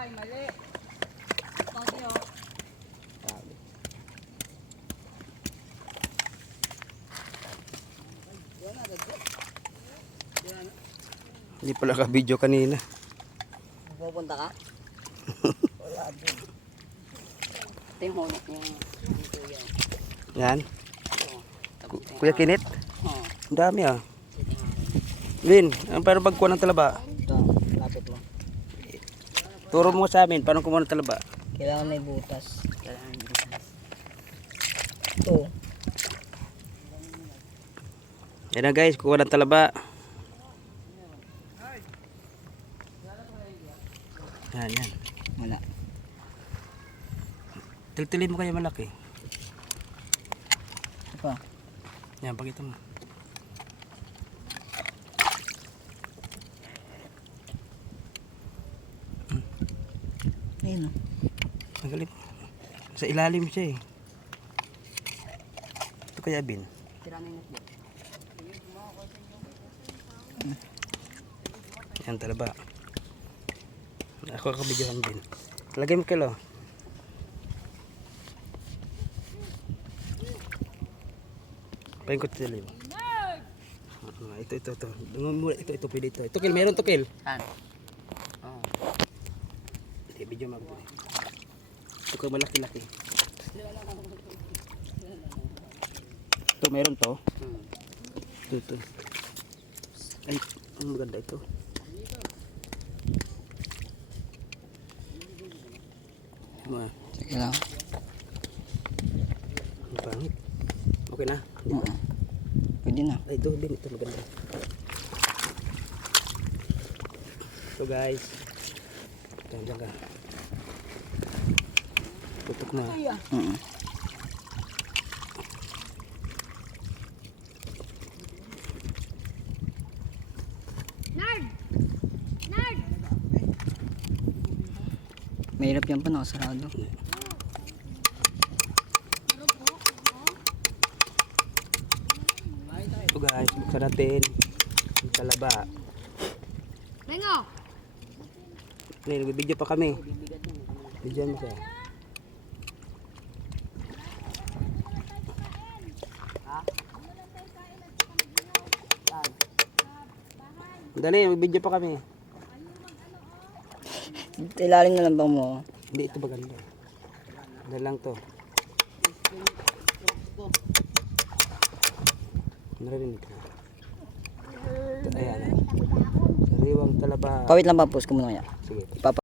Ay, mali. Pati o. Hindi pala ka-video kanina. Pupunta ka? Wala din. Ito yung hulog yung dito yan. Yan. Kuya Kinit? Oo. Ang dami ah. Vin, ang paano pagkuha ng talaba? Ito, lapit mo. Turo mo sa amin, paano kumuha ng talaba? Kailangan may butas. Kailangan may butas. Ito. Yan na guys, kuha ng talaba. Yan, yan. Wala. Tiltilin mo kayo malaki. Ito pa. Yan, pakita mo. Ayun o. Magaling. Sa ilalim siya eh. Ito kaya Bin. Tira na yung netball. Yan talaba. Ako kakabidyohan Bin. Lagay mo kilo. Paingkot sa lilim. Ito. Ito, pwede ito. Ito, Kil, meron to, Kil. Saan? Oo. Hindi, video mabuti. Ito ka malaki-laki. Ito, meron to. Ito. Ay, ang maganda ito. Sige lang. Ang pangit. Okay na? Oo. Pwede na. Ay, ito, Bin. Ito maganda. So guys. Diyan ka. Tutok na. Oo. Mahirap yan pa, nakasarado. So guys, buksan natin yung talaba. Mengo! Nagbibideo pa kami. Bidyan mo siya. Dali, magbideo pa kami. Ilalim na lang bang mo? Hindi, ito maganda. Dali lang to. Narinig ka. Ayan. Sariwang talaba. Pawit lang ba, post ko muna kaya. Sige. Ipapa